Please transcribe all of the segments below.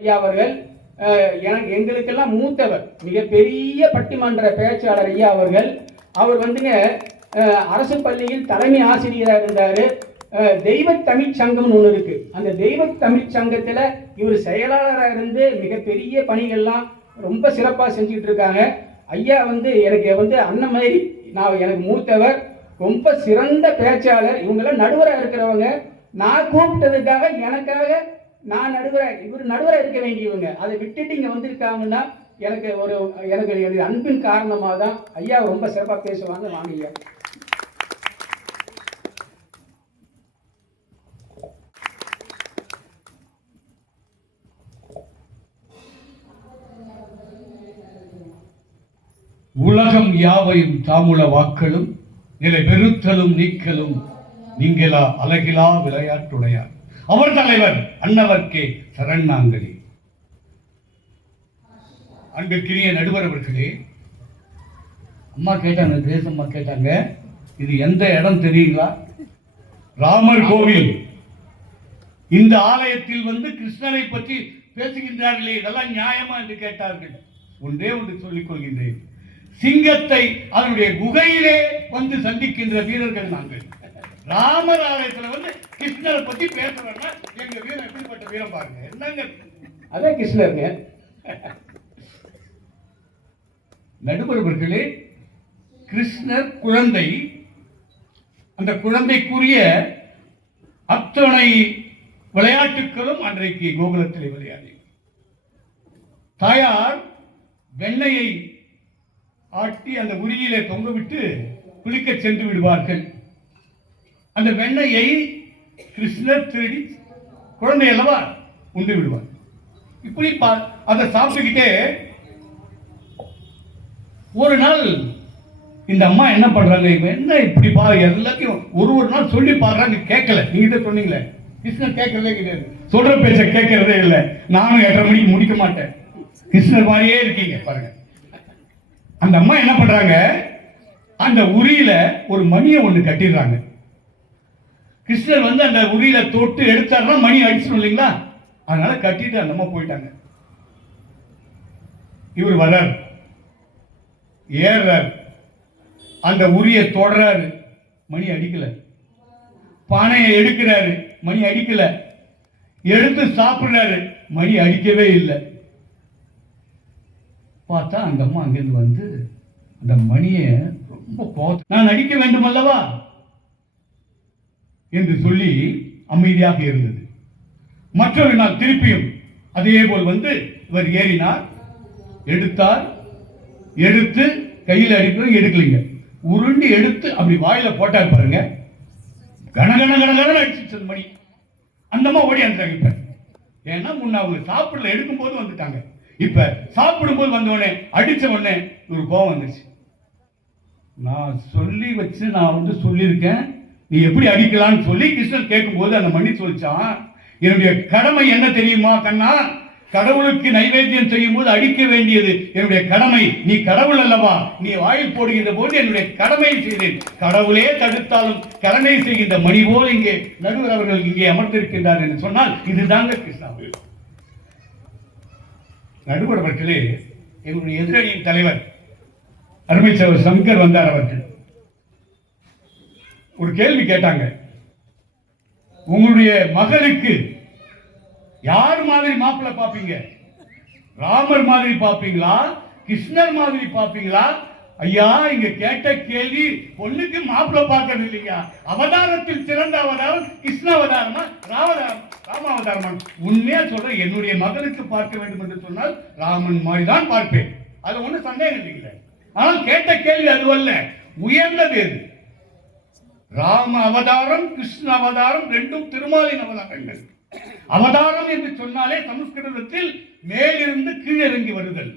ஐயா அவர்கள் எங்களுக்கெல்லாம் மூத்தவர், மிகப்பெரிய பட்டிமன்ற பேச்சாளர் ஐயா அவர்கள். அவர் வந்துங்க அரசு பள்ளியில் தலைமை ஆசிரியராக இருந்தார். தெய்வ தமிழ் சங்கம்னு ஒன்று இருக்கு. அந்த தெய்வ தமிழ் சங்கத்தில் இவர் செயலாளராக இருந்து மிகப்பெரிய பணிகள்லாம் ரொம்ப சிறப்பாக செஞ்சுட்டு இருக்காங்க. ஐயா எனக்கு அண்ணன் மாதிரி, எனக்கு மூத்தவர், ரொம்ப சிறந்த பேச்சாளர். இவங்கெல்லாம் நடுவராக இருக்கிறவங்க. நான் கூப்பிட்டதுக்காக எனக்காக நான் இவர் நடுவராக இருக்க வேண்டியவங்க. அதை விட்டுட்டு இங்கே வந்திருக்காங்கன்னா எனக்கு அன்பின் காரணமாக தான். ஐயா ரொம்ப சிறப்பாக பேசுவாங்க. வாங்க ஐயா. உலகம் யாவையும் தாமுல வாக்களும் நிலை பெருத்தலும் நீக்கலும் நீங்களா அழகிலா விளையாட்டுடையார் அவர் தலைவர் அன்னவர்க்கே சரணாங்கலி. அன்பிற்கினிய நடுவர் அவர்களே, அம்மா கேட்டாங்க, தேசம்மா கேட்டாங்க, இது எந்த இடம் தெரியுங்களா? ராமர் கோவில். இந்த ஆலயத்தில் கிருஷ்ணரை பற்றி பேசுகின்றார்களே, இதெல்லாம் நியாயமா என்று கேட்டார்கள். ஒன்றே ஒன்று சொல்லிக் கொள்கின்றேன், சிங்கத்தை அதனுடைய குகையிலே சந்திக்கின்ற வீரர்கள் நாங்கள். ராமர் ஆலயத்தில் கிருஷ்ணரை பத்தி பேசுறோம்னா எங்க வீரர் எப்படிப்பட்ட வீரம் பாருங்க. என்னங்க அதே கிருஷ்ணருங்க. நடுவர்களே, கிருஷ்ணர் குழந்தை, அந்த குழந்தைக்குரிய அத்தனை விளையாட்டுகளும் அன்றைக்கு கோகுலத்தில் விளையாடி. தாயார் வெண்ணையை ஆட்டி அந்த உரியிலே தொங்கவிட்டு குளிக்க சென்று விடுவார்கள். அந்த வெண்ணையை கிருஷ்ணர் திருடி குழந்தை அல்லவா உண்டு விடுவார். இப்படி அதை சாப்பிட்டுக்கிட்டே ஒரு நாள் இந்த அம்மா என்ன பண்றாங்க, என்ன இப்படி எல்லாத்தையும் ஒரு நாள் சொல்லி பாடுறாங்க. கேட்கல. நீங்க தான் சொன்னீங்களே, கிருஷ்ணர் கேட்கறதே கிடையாது, சொல்ற பேச்ச கேட்கறதே இல்லை. நானும் 8:30 மணிக்கு முடிக்க மாட்டேன். கிருஷ்ணர் மாதிரியே இருக்கீங்க பாருங்க. அந்த அம்மா என்ன பண்றாங்க, அந்த உரியில ஒரு மணியை ஒண்ணு கட்டிடுறாங்க. கிருஷ்ணர் அந்த உரியில தொட்டு எடுத்தாருன்னா மணி அடிச்சிடும் இல்லைங்களா, அதனால கட்டிட்டு அந்த அம்மா போயிட்டாங்க. இவர் வர்றார், ஏறார், அந்த உரியை தொடராரு, மணி அடிக்கல. பானையை எடுக்கிறாரு, மணி அடிக்கல. எடுத்து சாப்பிடுறாரு, மணி அடிக்கவே இல்லை. பார்த்தா அந்த அம்மா அங்கிருந்து அந்த மணியை ரொம்ப கோபம், நான் அடிக்க வேண்டும் அல்லவா என்று சொல்லி அமைதியாக இருந்தது. மற்றொரு நாள் திருப்பியும் அதே போல் இவர் ஏறினார், எடுத்தார், எடுத்து கையில் அடிக்கிறோம், எடுக்கலைங்க. உருண்டி எடுத்து அப்படி வாயில போட்டார் பாருங்க, கனகன கனகன அடிச்சு மணி. அந்தம்மா ஓடி வந்துட்டாங்க. இப்ப ஏன்னா முன்ன அவங்க சாப்பிடல, எடுக்கும் போது வந்துட்டாங்க. இப்ப சாப்பிடும் போது வந்தோடனே அடிச்ச உடனே ஒரு கோபம் வந்துச்சு. நான் சொல்லி வச்சு சொல்லியிருக்கேன், நீ எப்படி அடிக்கலாம்னு சொல்லி கிருஷ்ணன் கேட்கும் போது அந்த மணி சொல்லிச்சான், என்னுடைய கடமை என்ன தெரியுமா கண்ணா, கடவுளுக்கு நைவேத்தியம் செய்யும் போது அடிக்க வேண்டியது என்னுடைய கடமை. நீ கடவுள் அல்லவா, நீ வாயில் போடுகின்ற போது என்னுடைய கடமையை செய்தேன். கடவுளே தடுத்தாலும் கருணை செய்கின்ற மணி போல் இங்கே நடுவர் அவர்கள் இங்கே அமர்ந்திருக்கின்றார் என்று சொன்னால் இதுதாங்க கிருஷ்ணா. நடுவர் அவர்களே, எங்களுடைய எதிரணியின் தலைவர் அருமை சகோதரர் சங்கர் வந்தார் அவர்கள் ஒரு கேள்வி கேட்டாங்க, உங்களுடைய மகளுக்கு யார் மாதிரி மாப்பிள்ளை பார்ப்பீங்க? ராமர் மாதிரி பார்ப்பீங்களா, கிருஷ்ணர் மாதிரி பார்ப்பீங்களா? ஐயா, இங்க கேட்ட கேள்வி பொண்ணுக்கு மாப்பிள்ளை பார்க்கறது இல்லையா, அவதாரத்தில் சிறந்த அவதாரம் கிருஷ்ண அவதாரமா ராம அவதாரமா? உண்மையா சொல்ற, என்னுடைய மகளுக்கு பார்க்க வேண்டும் என்று சொன்னால் ராமன் மாதிரி தான் பார்ப்பேன், அது ஒண்ணு சந்தேகம் இல்லை. ஆனால் கேட்ட கேள்வி அதுவல்ல, உயர்ந்தது எது? ராம அவதாரம் கிருஷ்ண அவதாரம் ரெண்டும் திருமாலின் அவதாரங்கள். அவதாரம் என்று சொன்னாலே சமஸ்கிருதத்தில் மேலிருந்து கீழிறங்கி வருதல்,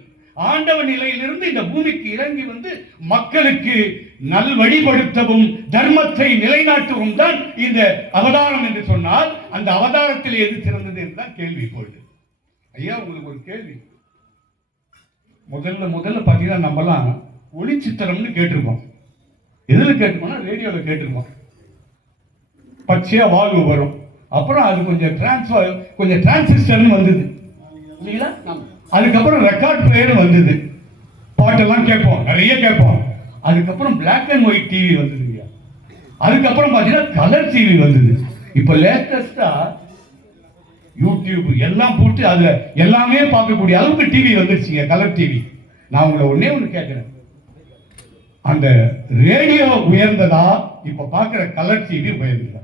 ஆண்டவன் நிலையிலிருந்து இந்த பூமிக்கு இறங்கி மக்களுக்கு நல்வழிபடுத்தவும் தர்மத்தை நிலைநாட்டவும் தான் இந்த அவதாரம் என்று சொன்னால், அந்த அவதாரத்தில் எது சிறந்தது என்றுதான் கேள்வி போகுது. ஐயா, உங்களுக்கு ஒரு கேள்வி. முதல்ல பார்த்தீங்கன்னா நம்மலாம் ஒளிச்சித்திரம்னு கேட்டிருக்கோம். எதில் கேட்டுக்கோன்னா ரேடியோவில் கேட்டிருக்கோம். பச்சையா வாழ்வு வரும், அப்புறம் அது கொஞ்சம் டிரான்சிஸ்டர்னு வந்தது. இல்லைங்களா? ஆமா. அதுக்கப்புறம் ரெக்கார்ட் பிளேயர் வந்தது, பாட்டெல்லாம் கேட்போம், நிறைய கேட்போம். அதுக்கப்புறம் பிளாக் அண்ட் ஒயிட் டிவி வந்ததுங்க. அதுக்கப்புறம் பார்த்தீங்கன்னா கலர் டிவி வந்தது. இப்போ லேட்டஸ்டா யூடியூப் எல்லாம் போட்டு அதுல எல்லாமே பார்க்கக்கூடிய அளவுக்கு டிவி வந்துருச்சுங்க, கலர் டிவி. நான் உங்களை ஒண்ணே ஒன்று கேட்கிறேன், அந்த ரேடியோ உயர்ந்ததா இப்ப பார்க்கிற கலர் டிவி உயர்ந்ததா?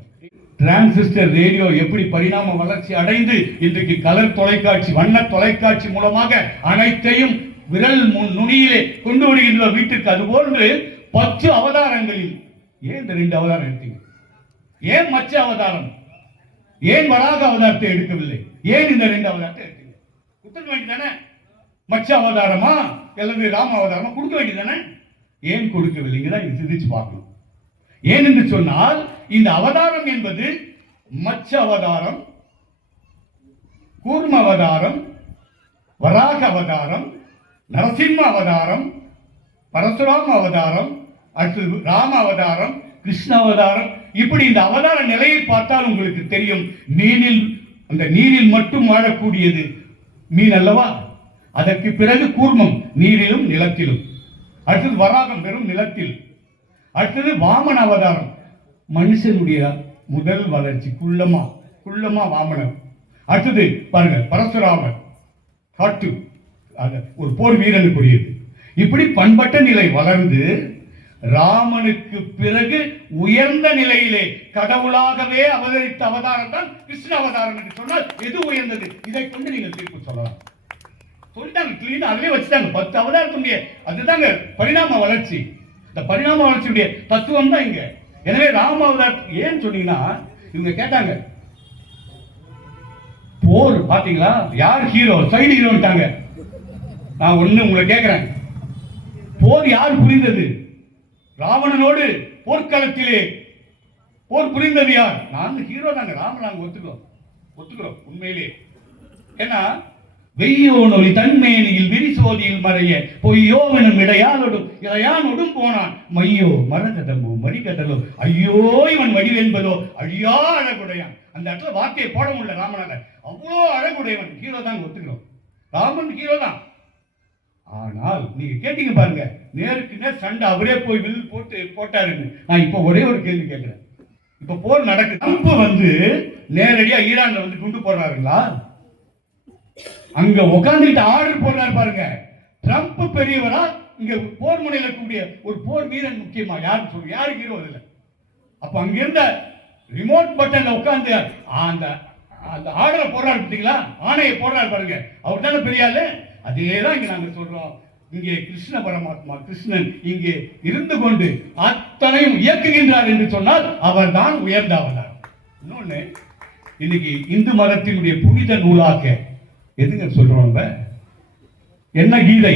டிரான்சிஸ்டர் ரேடியோ எப்படி பரிணாம வளர்ச்சி அடைந்து இன்றைக்கு கலர் தொலைக்காட்சி, வண்ண தொலைக்காட்சி மூலமாக அனைத்தையும் விரல் நுனியிலே கொண்டு வருகின்ற வீட்டுக்கு, அதுபோன்று 10 அவதாரங்களில் ஏன் இந்த 2 அவதாரம் எடுத்தீங்க? ஏன் மச்ச அவதாரம், ஏன் வராக அவதாரத்தை எடுக்கவில்லை? ஏன் இந்த 2 அவதாரத்தை எடுத்தீங்க? கொடுக்க வேண்டியதானே? மச்ச அவதாரமா அல்லது ராம அவதாரமா கொடுக்க வேண்டியதானே? ஏன் கொடுக்கவில்லைங்க? இது சிந்திச்சு பார்க்கணும். ஏன் என்று சொன்னால் இந்த அவதாரம் என்பது மச்ச அவதாரம், கூர்ம அவதாரம், வராக அவதாரம், நரசிம்ம அவதாரம், பரசுராம அவதாரம், அடுத்தது ராம அவதாரம், கிருஷ்ண அவதாரம். இப்படி இந்த அவதார நிலையை பார்த்தால் உங்களுக்கு தெரியும், மீனில் அந்த நீரில் மட்டும் வாழக்கூடியது மீன் அல்லவா? அதற்கு பிறகு கூர்மம், நீரிலும் நிலத்திலும். அடுத்தது வராகம், வெறும் நிலத்தில். அடுத்தது வாமன அவதாரம், மனுஷனுடைய முதல் வளர்ச்சி, குள்ளமா வாமனர். அடுத்தது பாருங்க பரசுராமர், காட்டு ஒரு போர் வீரனுக்குரியது. இப்படி பண்பட்ட நிலை வளர்ந்து ராமனுக்கு பிறகு உயர்ந்த நிலையிலே கடவுளாகவே அவதரித்த அவதாரம் தான் கிருஷ்ண அவதாரம் என்று சொன்னால் எது உயர்ந்தது? இதை கொண்டு நீங்கள் தீர்ப்பு சொல்லலாம். சொல்லிட்டாங்க, கிளீனா அதிலே வச்சுட்டாங்க. 10 அவதாரத்துடைய அதுதாங்க பரிணாம வளர்ச்சி. இந்த பரிணாம வளர்ச்சியுடைய தத்துவம் தான் இங்க. எனவே ராம அவதாரம் ஏன் சொன்னீங்கன்னா, இவங்க கேட்டாங்க போர் பாத்தீங்களா, யார் ஹீரோ, சைடு ஹீரோட்டாங்க. நான் ஒண்ணு உங்களை கேட்கிறேன், போர் யார் புரிந்தது? ராவணனோடு போர்க்களத்திலே போர் புரிந்தது யார்? நாங்க ஹீரோ தாங்க, ராமன் நாங்க ஒத்துக்கிறோம் உண்மையிலே. ஏன்னா வெய்யோனொலி தன்மேனியில் விரிசோதியில் மறைய பொய்யோவனும் இடையானொடும் இடையானொடும் போனான் மையோ மரகதமோ மறிகடலோ ஐயோ இவன் வடிவென்பதோ அழியா அழகுடையான். அந்த இடத்துல வார்த்தையை போட முடியல ராமனால, அவ்வளோ அழகுடையவன். ஹீரோ தான் ஒத்துக்கிறோம், ராமன் ஹீரோ தான். ஆனால் நீங்க கேட்டீங்க பாருங்க, நேருக்கு நேர் சண்டை, அவரே போய் வில் போட்டாருன்னு. நான் இப்ப ஒரே ஒரு கேள்வி கேட்கிறேன், இப்ப போர் நடக்குது, ட்ரம்ப் வந்து நேரடியா ஈரான்ல வந்து குண்டு போடுறாருங்களா? அங்க உட்கார்ந்துட்டு ஆர்டர் போடுறாரு பாருங்க. ட்ரம்ப் பெரியவரா, இங்க போர் முனையில் இருக்கக்கூடிய ஒரு போர் வீரன் முக்கியமா? யாரும் சொல்லுங்க, யாரு ஹீரோ இல்ல? அப்ப அங்க இருந்த ரிமோட் பட்டன்ல உட்கார்ந்து அந்த ஆர்டரை போடுறாரு பார்த்தீங்களா, ஆணையை போடுறாரு பாருங்க, அவர் தானே பெரிய ஆளு. அதேதான் இங்க நாங்க சொல்றோம், இங்கே கிருஷ்ண பரமாத்மா கிருஷ்ணன் இங்கே இருந்து கொண்டு அத்தனையும் இயக்குகின்றார் என்று சொன்னால் அவர் தான் உயர்ந்த அவதாரம். இன்னொன்னு, இன்னைக்கு இந்து மதத்தினுடைய புனித நூலாக எதுங்க சொல்றோம், என்ன கீதை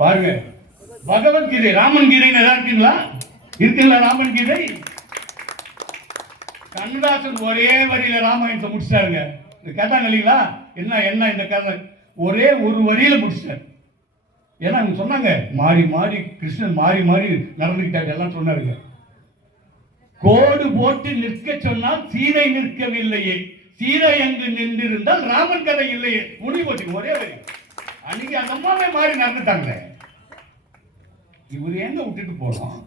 பாருங்க, பகவத்கீதை. ராமன் கீதை இருக்குங்களா? ராமன் கீதை கண்ணதாசன் ஒரே வரியில ராமாயணத்தை முடிச்சிட்டாருங்க. கேட்டாங்க இல்லைங்களா, என்ன இந்த கதை ஒரே ஒரு வரியில முடிச்சிட்டாரு. ஏன்னா அவங்க சொன்னாங்க, மாறி மாறி கிருஷ்ணன் மாறி மாறி நடந்துக்கிட்டாரு எல்லாம் சொன்னாருங்க. கோடு போட்டு நிற்க சொன்னால் சீதை நிற்கவில்லையே, சீதை எங்கு நின்றிருந்தால் ராமன் கதை இல்லையே, முடிவு போச்சு ஒரே வரி. அன்னைக்கு அந்த அம்மாவே மாறி நடந்துட்டாங்களே, இவர் எங்க விட்டுட்டு போனோம்?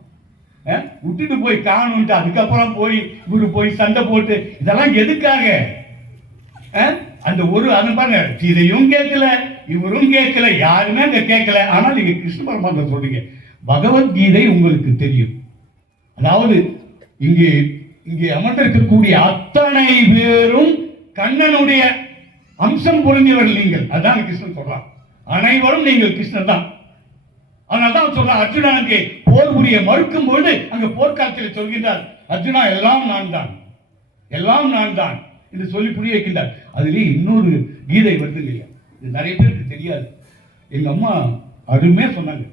விட்டுட்டு போய் காணும்ட்டு அதுக்கப்புறம் போய் இவரு போய் சண்டை போட்டு இதெல்லாம் எதுக்காக? அந்த ஒரு பாருங்க, சீதையும் கேட்கல, இவரும் கேட்கல, யாருமே அங்க கேட்கல. ஆனால் நீங்க கிருஷ்ண பரமாத்மா சொல்றீங்க, பகவத்கீதை உங்களுக்கு தெரியும். அதாவது இங்கே இங்கே அமர்ந்திருக்கக்கூடிய அத்தனை பேரும் கண்ணனுடைய அம்சம் பொருந்தியவர்கள் நீங்கள். அதான் கிருஷ்ணன் சொல்றான், அனைவரும் நீங்கள் கிருஷ்ணன் தான். அதனால்தான் சொல்றான், அர்ஜுனனுக்கு போர் புரிய மறுக்கும் பொழுது அங்க போர்க்காலத்தில் சொல்கின்றார், அர்ஜுனா எல்லாம் நான் தான், எல்லாம் நான் தான் என்று சொல்லி புரிய வைக்கின்றார். அதுலேயே இன்னொரு கீதை வருது இல்லையா, இது நிறைய பேருக்கு தெரியாது. எங்க அம்மா அருமையா சொன்னாங்க,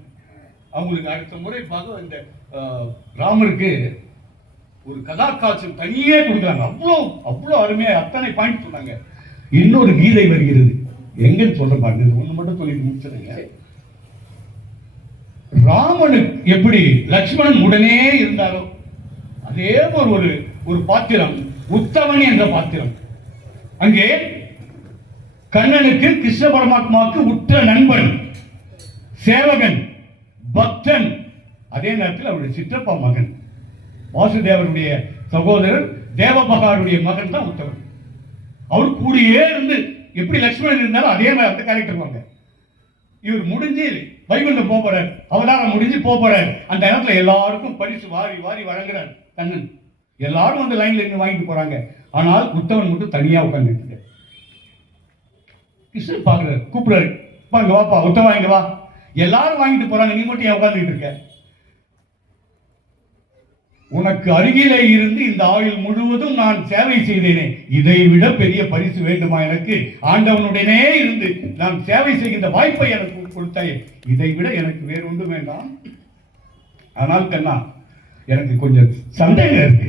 அவங்களுக்கு அடுத்த முறை இந்த ராமருக்கு ஒரு கதா காட்சி தனியே கொடுக்குறாங்க, அவ்வளோ அருமையா அத்தனை பாயிண்ட் சொன்னாங்க. இன்னொரு கீதை வருகிறது, எங்கன்னு சொல்ற பாருங்க, ஒண்ணு மட்டும் சொல்லி முடிச்சிருங்க. ராமனுக்கு எப்படி லக்ஷ்மணன் உடனே இருந்தாரோ அதே ஒரு பாத்திரம், உத்தமன் என்ற பாத்திரம். அங்கே கண்ணனுக்கு கிருஷ்ண பரமாத்மாவுக்கு உற்ற நண்பன், சேவகன், பக்தன், அதே நேரத்தில் அவருடைய சிற்றப்பா மகன். வாசுதேவருடைய சகோதரர் தேவபகாருடைய மகன் தான் உத்தவன். அவர் கூடியே இருந்து எப்படி லட்சுமணன் இருந்தாலும் அதே மாதிரி அந்த கேரக்டர் வாங்க. இவர் முடிஞ்சு வைகுண்டம் போறார், அவதாரம் முடிஞ்சு போறார். அந்த இடத்துல எல்லாருக்கும் பரிசு வாரி வாரி வழங்குறார் கண்ணன். எல்லாரும் வந்து லைன்ல இருந்து வாங்கிட்டு போறாங்க. ஆனால் உத்தவன் மட்டும் தனியா உட்கார்ந்து கிருஷ்ணன் பாக்குறாரு, கூப்பிடுறாரு, இங்க வாப்பா உத்தவா, இங்க வா. எல்லாரும் வாங்கிட்டு போறாங்க, நீ மட்டும் ஏன் உட்கார்ந்துட்டு இருக்க? உனக்கு அருகிலே இருந்து இந்த ஆயுள் முழுவதும் நான் சேவை செய்தேனே, இதை விட பெரிய பரிசு வேண்டுமா எனக்கு? ஆண்டவனுடனே இருந்து நான் சேவை செய்கின்ற வாய்ப்பை எனக்கு கொடுத்தாயே, இதை விட எனக்கு வேறு ஒன்றும் வேண்டாம். ஆனால் கண்ணா, எனக்கு கொஞ்சம் சந்தேகம் இருக்கு.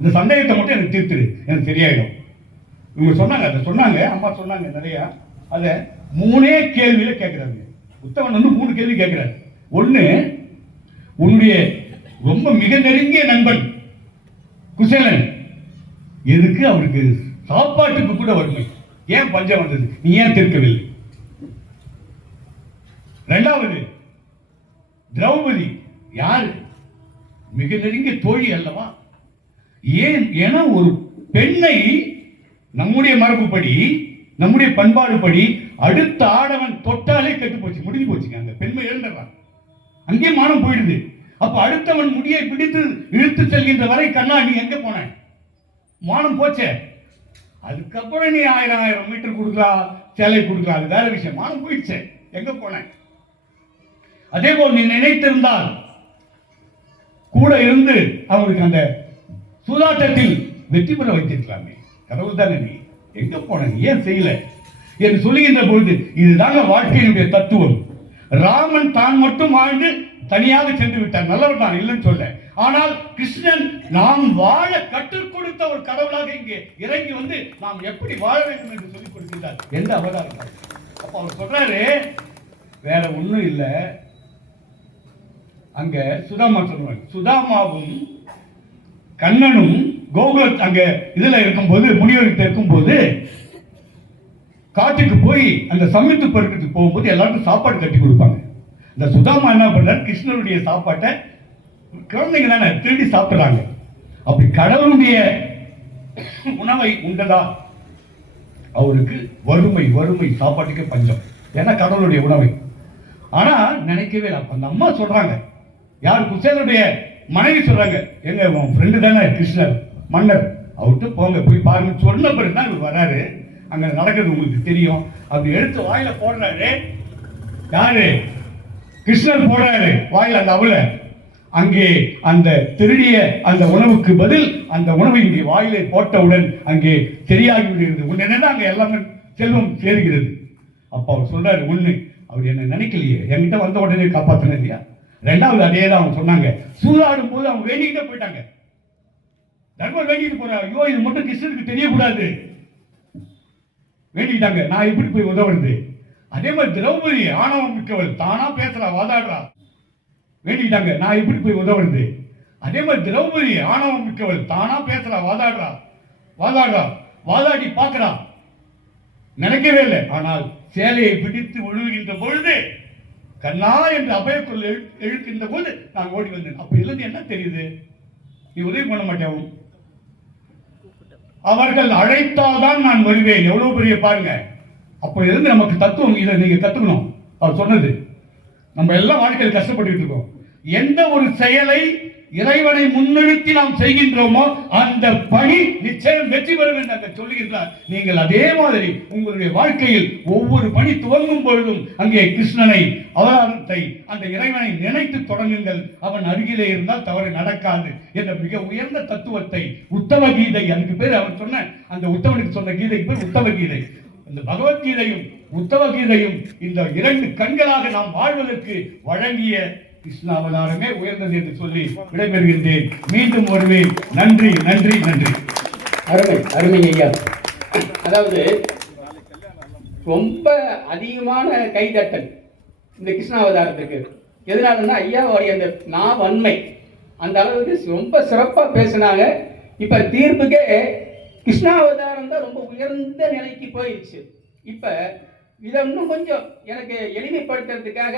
இந்த சந்தேகத்தை மட்டும் எனக்கு தீர்த்துடு, எனக்கு சரியாயிடும். இவங்க சொன்னாங்க, அதை சொன்னாங்க, அம்மா சொன்னாங்க நிறையா. அதை 3 கேள்வியில கேட்கிறாங்க. உத்தவன் வந்து 3 கேள்வி கேட்கிறாரு. ஒண்ணு, உன்னுடைய ரொம்ப மிக நெருங்கிய நண்பன் குசேலன் எதுக்கு அவருக்கு சாப்பாட்டுக்கு கூட வறுமை, ஏன் பஞ்சம் வந்தது, நீ ஏன் தீர்க்கவில்லை? 2வது, திரௌபதி யாரு? மிக நெருங்கிய தோழி அல்லவா? ஏன் என ஒரு பெண்ணை நம்முடைய மரபுப்படி, நம்முடைய பண்பாடுபடி அடுத்த ஆடவன் தொட்டாலே கெட்டு போச்சு, முடிஞ்சு போச்சுங்க. அந்த பெண்மை இழந்துடுறான், அங்கே மானம் போயிடுது. அப்ப அடுத்தவன் முடியை பிடித்து இழுத்து செல்கின்ற வரை கண்ணா நீ எங்க போன? மானம் போச்சே. அதுக்கப்புறம் நீ 1000 மீட்டர் கொடுக்கலாம், சேலை கொடுக்கலாம், அது வேற விஷயம். மானம் போயிடுச்சே, எங்க போன? அதே போல் நீ நினைத்திருந்தால் கூட இருந்து அவங்களுக்கு அந்த சூதாட்டத்தில் வெற்றி பெற வைத்திருக்கலாமே. கடவுள் தானே, நீ எங்க போன, நீ ஏன் செய்யல என்று சொல்லுகின்ற பொழுது இதுதாங்க வாழ்க்கையினுடைய தத்துவம். ராமன் தான் மட்டும் வாழ்ந்து தனியாக சென்று விட்டார், நல்லவர் தான், இல்லைன்னு சொல்ல. ஆனால் கிருஷ்ணன் நாம் வாழ கற்றுக் கொடுத்த ஒரு கடவுளாக இங்கே இறங்கி வந்து நாம் எப்படி வாழ வேண்டும் என்று சொல்லிக் கொடுக்கிறார். எந்த அவதாரம்? அப்ப அவர் சொல்றாரு, வேற ஒண்ணும் இல்லை. அங்க சுதாமா சொல்லுவாங்க, சுதாமாவும் கண்ணனும் கோகுல அங்க இதுல இருக்கும்போது, முனிவர்கிட்ட இருக்கும்போது காட்டுக்கு போய் அந்த சமைத்து பருக்கத்துக்கு போகும்போது எல்லாருக்கும் சாப்பாடு கட்டி கொடுப்பாங்க. இந்த சுதாமா என்ன பண்றாரு, கிருஷ்ணனுடைய சாப்பாட்டை குழந்தைங்க தானே திருடி சாப்பிடுறாங்க. அப்படி கடவுளுடைய உணவை உண்டதா அவருக்கு வறுமை, வறுமை, சாப்பாட்டுக்கு பஞ்சம், ஏன்னா கடவுளுடைய உணவை. ஆனா நினைக்கவே இல்லை. அப்ப அந்த அம்மா சொல்றாங்க, யார், குசேலனுடைய மனைவி சொல்றாங்க, எங்க உன் ஃப்ரெண்டு தானே கிருஷ்ணர் மன்னர், அவர்கிட்ட போங்க போய் பாருங்க. சொன்ன பிறகு தான் இவர் வராரு, அங்க நடக்கிறது உங்களுக்கு தெரியும். அப்படி எடுத்து வாயில போடுறாரு. யாரு? கிருஷ்ணர் போடுறாரு வாயில அந்த அவளை. அங்கே அந்த திருடிய அந்த உணவுக்கு பதில் அந்த உணவை இங்கே வாயிலை போட்டவுடன் அங்கே சரியாகி விடுகிறது. உன் என்னன்னா அங்க எல்லாமே செல்வம் சேருகிறது. அப்ப அவர் சொல்றாரு, ஒண்ணு, அவர் என்ன நினைக்கலையே, என்கிட்ட வந்த உடனே காப்பாத்தின இல்லையா. 2வது அதே தான் அவங்க சொன்னாங்க. சூதாடும் போது அவங்க வேண்டிக்கிட்டே போயிட்டாங்க. தர்மர் வேண்டிட்டு போறாரு, ஐயோ இது மட்டும் கிருஷ்ணனுக்கு தெரியக்கூடாது வேண்டிக்கிட்டாங்க, நான் எப்படி போய் உதவுறது. அதே மாதிரி திரௌபதி ஆணவம் மிக்கவள், தானா பேசுறா, வாதாடுறா, வேண்டிக்கிட்டாங்க, நான் எப்படி போய் உதவுறது. அதே மாதிரி திரௌபதி ஆணவம் மிக்கவள், தானா பேசுறா, வாதாடுறா, வாதாடி பார்க்கிறா, நினைக்கவே இல்லை. ஆனால் சேலையை பிடித்து ஒழுகுகின்ற பொழுது, கண்ணா என்று அபயக்குள் எழுக்கின்ற போது நான் ஓடி வந்தேன். அப்ப இருந்து என்ன தெரியுது, நீ உதவி பண்ண மாட்டேன், அவர்கள் அழைத்தால் தான் நான் வருவேன். எவ்வளவு பெரிய பாருங்க. அப்ப இருந்து நமக்கு தத்துவம், இதை நீங்க கத்துக்கணும். அவர் சொன்னது, நம்ம எல்லாம் வாழ்க்கையில் கஷ்டப்பட்டு இருக்கோம். எந்த ஒரு செயலை இறைவனை முன்னிறுத்தி நாம் செய்கின்றோமோ அந்த பணி நிச்சயம் வெற்றி பெறும் என்று சொல்லுகின்றார். நீங்கள் அதே மாதிரி உங்களுடைய வாழ்க்கையில் ஒவ்வொரு பணி துவங்கும் பொழுதும் அங்கே கிருஷ்ணனை, அவதாரத்தை, அந்த இறைவனை நினைத்து தொடங்குங்கள். அவன் அருகிலே இருந்தால் தவறு நடக்காது என்ற மிக உயர்ந்த தத்துவத்தை, உத்தவ கீதை, அதுக்கு பேர் அவர் சொன்ன, அந்த உத்தவனுக்கு சொன்ன கீதைக்கு பேர் உத்தவ கீதை. இந்த பகவத்கீதையும் உத்தவ கீதையும் இந்த 2 கண்களாக நாம் வாழ்வதற்கு வழங்கிய கிருஷ்ண அவதாரமே உயர்ந்தது என்று சொல்லி விடைபெறுகின்றேன். மீண்டும் வருவேன். நன்றி, நன்றி, நன்றி. அருமை, அருமை ஐயா. அதாவது ரொம்ப அதிகமான கைதட்டல் இந்த கிருஷ்ண அவதாரத்துக்கு. எதனாலன்னா ஐயாவுடைய அந்த நாவன்மை அந்த அளவுக்கு ரொம்ப சிறப்பா பேசினாங்க. இப்ப தீர்ப்புக்கே கிருஷ்ணாவதாரம் தான் ரொம்ப உயர்ந்த நிலைக்கு போயிடுச்சு. இப்போ இதை இன்னும் கொஞ்சம் எனக்கு எளிமைப்படுத்துறதுக்காக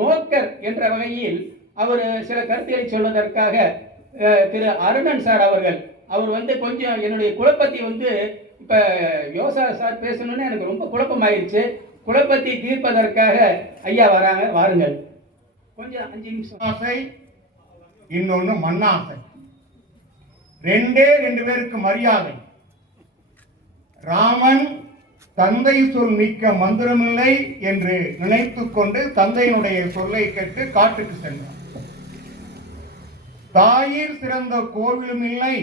நோக்கர் என்ற வகையில் அவர் சில கருத்துக்களை சொல்வதற்காக திரு அருணன் சார் அவர் வந்து கொஞ்சம் என்னுடைய குழப்பத்தை வந்து இப்போ யோசா சார் பேசணும்னு எனக்கு ரொம்ப குழப்பமாயிருச்சு. குழப்பத்தை தீர்ப்பதற்காக ஐயா வராங்க, வாருங்கள். கொஞ்சம் 5 நிமிஷம். ஆசை, இன்னொன்னு மண்ணாசை. ரெண்டே 2 பேருக்கு மரியாதை. ராமன் தந்தை சொல் மிக்க மந்திரமில்லை என்று நினைத்துக் கொண்டு தந்தையினுடைய சொல்லை கேட்டு காட்டுக்கு சென்றான். தாயிர் சிறந்த கோவிலும் இல்லை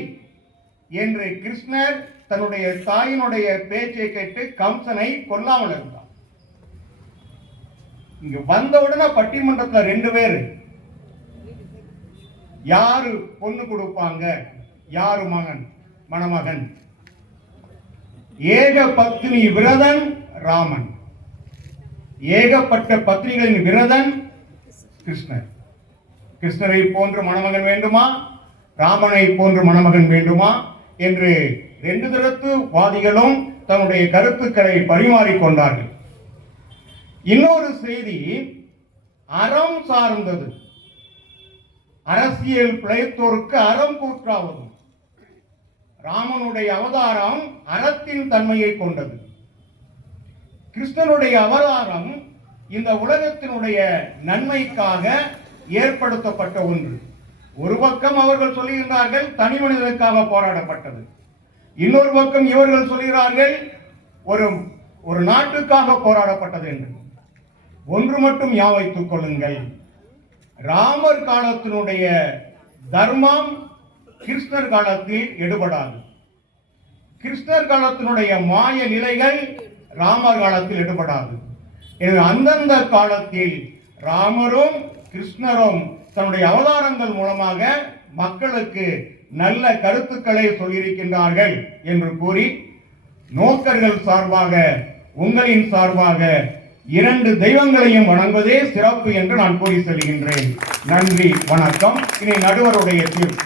என்று கிருஷ்ணர் தன்னுடைய தாயினுடைய பேச்சை கேட்டு கம்சனை கொல்லாமல் இருந்தார். இங்க வந்தவுடனே பட்டிமன்றத்துல 2 பேர், யாரு பொண்ணு கொடுப்பாங்க, யாரு மணமகன். ஏக பத்னி விரதன் ராமன், ஏகப்பட்ட பத்னிகளின் விரதன் கிருஷ்ணர். கிருஷ்ணரை போன்ற மணமகன் வேண்டுமா, ராமனை போன்ற மணமகன் வேண்டுமா என்று 2 தரப்பு வாதிகளும் தன்னுடைய கருத்துக்களை பரிமாறிக்கொண்டார்கள். இன்னொரு செய்தி அறம் சார்ந்தது. அரசியல் பிழைத்தோருக்கு அறம் கூற்றாவது. ராமனுடைய அவதாரம் அறத்தின் தன்மையை கொண்டது. கிருஷ்ணனுடைய அவதாரம் இந்த உலகத்தினுடைய நன்மைக்காக ஏற்படுத்தப்பட்ட ஒன்று. ஒரு பக்கம் அவர்கள் சொல்லுகின்றார்கள் தனி மனிதனுக்காக போராடப்பட்டது, இன்னொரு பக்கம் இவர்கள் சொல்கிறார்கள் ஒரு நாட்டுக்காக போராடப்பட்டது என்று. ஒன்று மட்டும் ஞாபகம் கொள்ளுங்கள், ராமர் காலத்தினுடைய தர்மம் கிருஷ்ணர் காலத்தில் எடுபடாது. கிருஷ்ணர் காலத்தினுடைய மாய நிலைகள் ராமர் காலத்தில் எடுபடாது. எனவே அந்தந்த காலத்தில் ராமரும் கிருஷ்ணரும் தன்னுடைய அவதாரங்கள் மூலமாக மக்களுக்கு நல்ல கருத்துக்களை சொல்லியிருக்கின்றார்கள் என்று கூறி, நோக்கர்கள் சார்பாக உங்களின் சார்பாக 2 தெய்வங்களையும் வணங்குவதே சிறப்பு என்று நான் கூறி செல்கின்றேன். நன்றி, வணக்கம். இனி நடுவருடைய தீர்ப்பு.